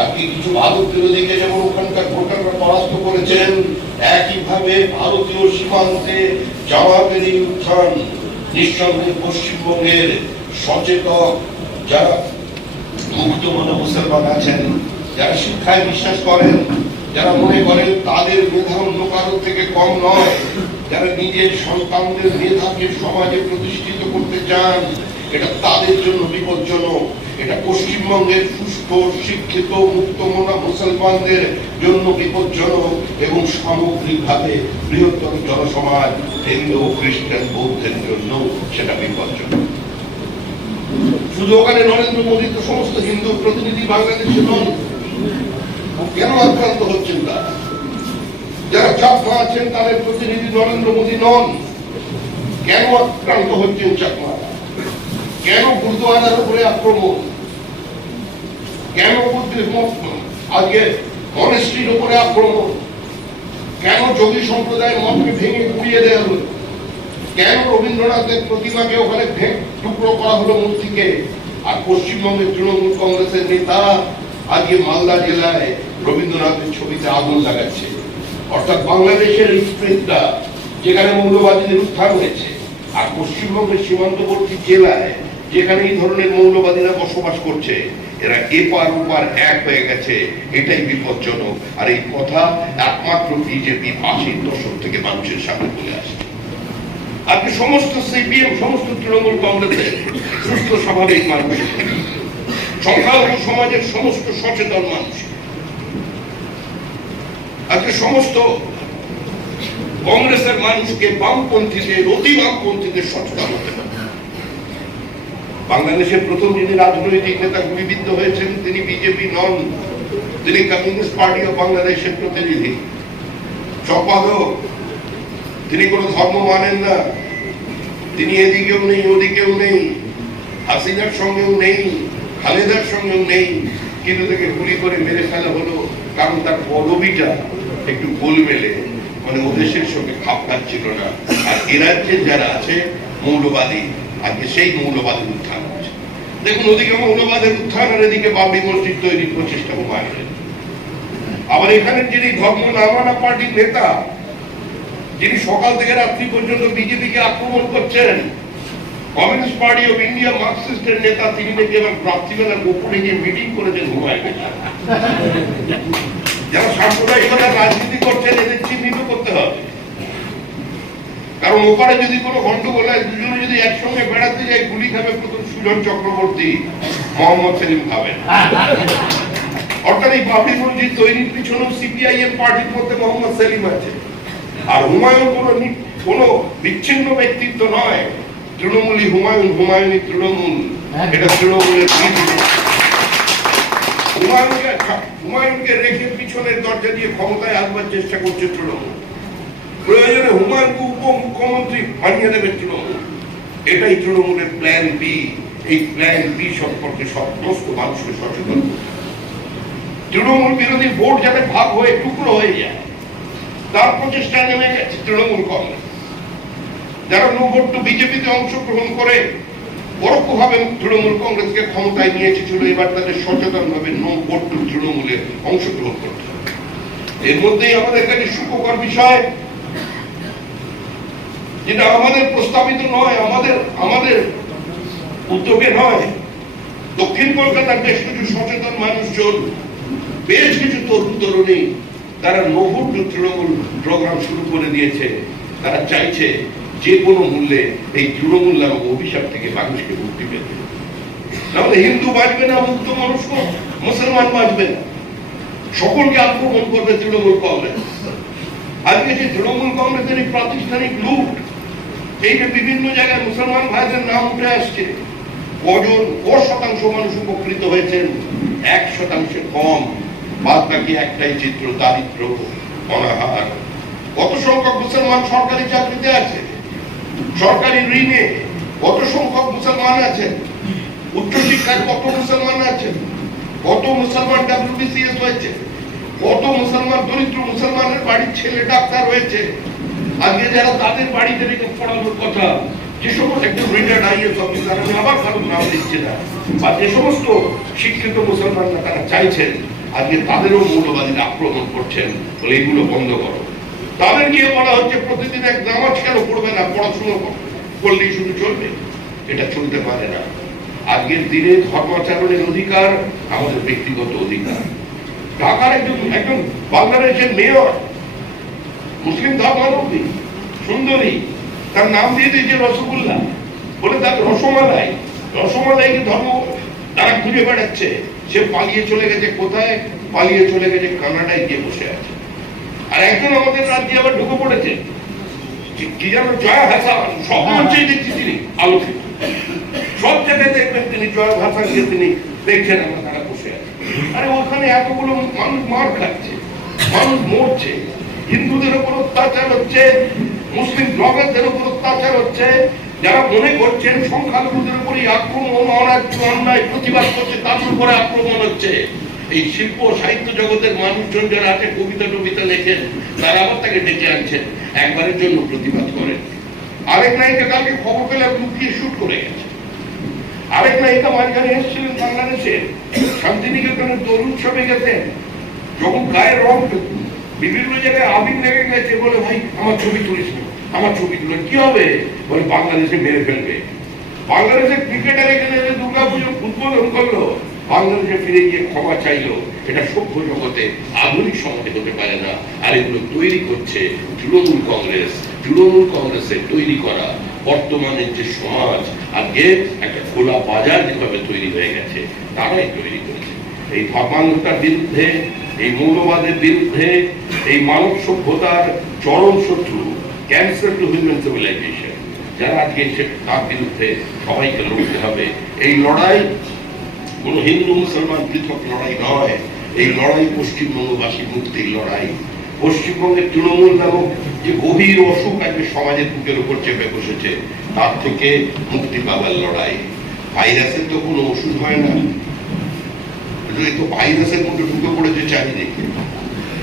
আজকে কিছু ভারত বিরোধীকে যেমন ওখানকার ভোটাররা পরাস্ত করেছেন, একইভাবে ভারতীয় সীমান্তে জামাতের এই উত্থান নিঃসন্দেহে পশ্চিমবঙ্গের সচেতন যারা মুক্ত মনা মুসলমান আছেন, যারা শিক্ষায় বিশ্বাস করেন, যারা মনে করেন তাদের মেধা অন্য কারোর থেকে কম নয়, যারা নিজের সন্তানদের মেধাকে সমাজে প্রতিষ্ঠিত করতে চান, এটা তাদের জন্য বিপজ্জনক। এটা পশ্চিমবঙ্গের সুস্থ শিক্ষিত মুক্তমনা মুসলমানদের জন্য বিপজ্জনক এবং সামগ্রিকভাবে বৃহত্তর জনসমাজ হিন্দু খ্রিস্টান বৌদ্ধের জন্য সেটা বিপজ্জনক। শুধু ওখানে নরেন্দ্র মোদী তো সমস্ত হিন্দু প্রতিনিধি বাংলাদেশে নন। কেন আক্রান্ত হচ্ছেন তারা? যারা চাকমা আছেন তাদের প্রতিনিধি নরেন্দ্র মোদী নন। কেন আক্রান্ত হচ্ছেন চাকমা? কেন গুরুদুয়ারার উপরে আক্রমণ? কেন আজকে মনেস্ট্রির উপরে আক্রমণ? কেন যোগী সম্প্রদায়ের মতকে ভেঙে গুড়িয়ে দেওয়া হলো? কেন রবীন্দ্রনাথের প্রতিমাকে ওখানে টুকরো করা হলো মূর্তিকে? আর পশ্চিমবঙ্গের তৃণমূল কংগ্রেসের নেতা আজকে মালদা জেলায় রবীন্দ্রনাথের ছবিতে আগুন লাগাচ্ছে। অর্থাৎ বাংলাদেশের স্প্রিটটা যেখানে মৌলবাদীদের উত্থান হয়েছে, আর পশ্চিমবঙ্গের সীমান্তবর্তী জেলায় যেখানে এই ধরনের মৌলবাদীরা বসবাস করছে, এরা এপার ওপার এক হয়ে গেছে। এটাই বিপজ্জনক। আর এই কথা একমাত্র বিজেপি 80 দশক থেকে মানুষের সামনে বলে আসছে। আজকে সমস্ত সিপিএম, সমস্ত তৃণমূল কংগ্রেসের সুস্থ স্বাভাবিক মানুষ, সংখ্যালঘু সমাজের সমস্ত সচেতন মানুষ, আজকে সমস্ত কংগ্রেসের মানুষকে বামপন্থীদের, অতি বামপন্থীদের সচেতন হতে হবে। বাংলাদেশের প্রথম যিনি রাজনৈতিক নেতা গুলিবিদ্ধ হয়েছেন তিনি বিজেপি নন, তিনি কমিউনিস্ট পার্টি অফ বাংলাদেশের প্রতিনিধি, সম্পাদক। তিনি কোন ধর্ম মানেন না, তিনি এদিকেও নেই ওদিকেও নেই, হাসিনার সঙ্গেও নেই, খালেদার সঙ্গেও নেই, কিন্তু তাকে গুলি করে মেরে ফেলা হলো কারণ তার পদবিটা একটু গোলমেলে, মানে ও দেশের সঙ্গে খাপ খাচ্ছিল না। আর এ রাজ্যে যারা আছে মৌলবাদী, আজকে সেই মৌলবাদের উত্থান হচ্ছে। দেখুন, ওদিকে মৌলবাদের উত্থান আর এদিকে বাবরি মসজিদ তৈরির প্রচেষ্টা হুমায়ুনের। আবার এখানে যিনি ধর্ম নামানা পার্টির নেতা, যিনি সকাল থেকে রাত্রি পর্যন্ত বিজেপিকে আক্রমণ করছেন, কমিউনিস্ট পার্টি অফ ইন্ডিয়া মার্কসিস্টের নেতা, তিনি নাকি এবার রাত্রিবেলা গোপনে গিয়ে মিটিং করেছেন হুমায়ুনের। যারা সাম্প্রদায়িকতা রাজনীতি করছেন এদের চিহ্নিত করতে হবে। কারণ ওপারে যদি কোনো গন্ডগোল হয়, দুজনে যদি একসঙ্গে বেড়াতে যায়, গুলি খাবে প্রথম সুজন চক্রবর্তী, মোহাম্মদ সেলিম খাবেন। অর্থাৎ এই বাবরি মসজিদ তৈরির পিছনেও সিপিআইএম পার্টির মধ্যে মোহাম্মদ সেলিম আছে। আর হুমায়ুন কোন বিচ্ছিন্ন ব্যক্তিত্ব নয়, তৃণমূলী হুমায়ুন, হুমায়ুনই তৃণমূল। এটা তৃণমূলের হুমায়ুনকে রেখে পিছনের দরজা দিয়ে ক্ষমতায় আসবার চেষ্টা করছে তৃণমূল। প্রয়োজনে হুমায়ুনকে উপমুখ্যমন্ত্রী বানিয়ে দেবে তৃণমূল। এটাই তৃণমূলের প্ল্যান বি। এই প্ল্যান বি সম্পর্কে সমস্ত মানুষকে সচেতন। তৃণমূল বিরোধী ভোট যাতে ভাগ হয়ে টুকরো হয়ে যায়, তার প্রচেষ্টা নেমে গেছে তৃণমূল কংগ্রেস। যারা নো ভোট টু বিজেপিতে অংশগ্রহণ করে পরোক্ষভাবে তৃণমূল কংগ্রেসকে ক্ষমতায় নিয়ে এসেছিল, এবার তাদের সচেতন ভাবে নো ভোট টু তৃণমূলে অংশগ্রহণ করতে হবে। এর মধ্যেই আমাদের কাছে সুখকর বিষয়, যেটা আমাদের প্রস্তাবিত নয়, আমাদের উদ্যোগে নয়, দক্ষিণ কলকাতার বেশ কিছু সচেতন মানুষজন, বেশ কিছু তরুণ তরুণী, তারা no vote to Trinamool programme শুরু করে দিয়েছে। তারা চাইছে যে কোনো মূল্যে এই তৃণমূল নামক অভিশাপ থেকে মানুষকে মুক্তি পেতে। নাহলে হিন্দু বাঁচবে না, মুক্ত মানুষ মুসলমান বাঁচবে না, সকলকে আক্রমণ করবে তৃণমূল কংগ্রেস। আজকে যে তৃণমূল কংগ্রেসের এই প্রাতিষ্ঠানিক লুট, এই যে বিভিন্ন জায়গায় মুসলমান ভাইদের নাম উঠে আসছে, শতাংশ মানুষ উপকৃত হয়েছেন? 1% কম। বাদ বাকি একটাই চিত্র, দারিদ্র, অনাহার। কত সংখ্যক মুসলমান সরকারি চাকরিতে আছে, সরকারি ঋণে কত সংখ্যক মুসলমান আছেন, উচ্চশিক্ষায় কত মুসলমান আছেন, কত মুসলমান WBCS হয়েছে, কত মুসলমান দরিদ্র মুসলমানের বাড়ির ছেলে ডাক্তার হয়েছে। আজকে যারা তাদের বাড়িতে রেখে পড়ানোর কথা, যে সমস্ত একজন রিটায়ার্ড IAS অফিসার, আমি আবার কারণ নাম দিচ্ছি না, বা যে সমস্ত শিক্ষিত মুসলমানরা তারা চাইছেন আজকে তাদেরও মৌলবাদীরা আক্রমণ করছেন, বলে এগুলো বন্ধ করো। তাদের গিয়ে বলা হচ্ছে প্রতিদিন এক নামাজ কেন পড়বে না, পড়াশুনো করলেই শুধু চলবে। এটা চলতে পারে না। আজকের দিনে ধর্মাচরণের অধিকার আমাদের ব্যক্তিগত অধিকার। ঢাকার একজন বাংলাদেশের মেয়র, মুসলিম ধর্মাবলম্বী, সুন্দরী, তার নাম দিয়ে দিয়েছে রসগোল্লা, বলে তার রসমালাইকে ধর্ম তারা খুঁজে বেড়াচ্ছে। সে পালিয়ে চলে গেছে কোথায়? পালিয়ে চলে গেছে কানাডায়, গিয়ে বসে আছে। আর একজন আমাদের রাজ্যে আবার ঢুকে পড়েছে, কি যেন জয়া হাসান, সব মঞ্চেই দেখছি তিনি আলোচিত, সব জায়গায় দেখবেন তিনি জয়া হাসানকে তিনি দেখছেন, আমরা তারা বসে আছে। আরে ওখানে এতগুলো মানুষ মার খাচ্ছে, মানুষ মরছে, হিন্দুদের উপর অত্যাচার হচ্ছে, মুসলিম ব্লগারদের উপর অত্যাচার হচ্ছে, যারা মনে করছেন সংখ্যালঘুদের উপরই আক্রমণ, অন্যায় প্রতিবাদ করছে, তাদের উপরে আক্রমণ হচ্ছে। এই শিল্প সাহিত্য জগতের মানুষজন যারা আছে, কবিতা টবিতা লেখেন, তারা আবার তাকে ডেকে আনছেন, একবারের জন্য প্রতিবাদ করেন। আরেক নায়িকা কালকে খবর পেলে লুকিয়ে শুট করে গেছে। আরেক নায়িকা মাঝখানে এসেছিলেন বাংলাদেশের শান্তিনিকেতনের দোল উৎসবে গেছেন, যখন গায়ের রং বিভিন্ন জায়গায় আবির লেগে গেছে, বলে ভাই আমার ছবি তুলিস না, আমার ছবি তুলেন, কি হবে? বলে বাংলাদেশে মেরে ফেলবে। বাংলাদেশের ক্রিকেটার এখানে দুর্গা পুজো উদ্বোধন করলো, বাংলাদেশে ফিরে গিয়ে ক্ষমা চাইলো। এটা সভ্য জগতে আধুনিক সমাজে হতে পারে না। আর এগুলো তৈরি করছে তৃণমূল কংগ্রেসের তৈরি করা বর্তমানের যে সমাজ, আজকে একটা খোলা বাজার যেভাবে তৈরি হয়ে গেছে, তারাই তৈরি করেছে। এই ধর্মান্ধতার বিরুদ্ধে, এই মৌলবাদের বিরুদ্ধে, এই মানব সভ্যতার চরম শত্রু, ক্যান্সার টু হিউম্যান সিভিলাইজেশন, যারা আজকে তার বিরুদ্ধে সবাইকে লড়তে হবে। এই লড়াই কোন হিন্দু মুসলমান পৃথক লড়াই নয়, এই লড়াই পশ্চিমবঙ্গবাসীর মুক্তির লড়াই। পশ্চিমবঙ্গের তৃণমূল নামক যে গভীর অসুখ আজকে সমাজের বুকের উপর চেপে বসেছে, তার থেকে মুক্তি পাওয়ার লড়াই। ভাইরাসের তো কোনো ওষুধ হয় না, তো ভাইরাসের মধ্যে ঢুকে পড়েছে চারিদিকে।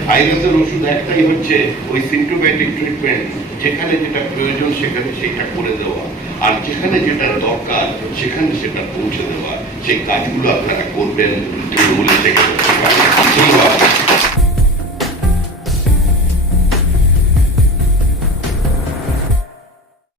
ভাইরাসের ওষুধ একটাই হচ্ছে ওই সিম্পটোম্যাটিক ট্রিটমেন্ট, যেখানে যেটা প্রয়োজন সেখানে সেটা করে দেওয়া, আর যেখানে যেটা দরকার সেখানে সেটা পৌঁছে দেওয়া। সেই কাজগুলো আপনারা করবেন তৃণমূল থেকে।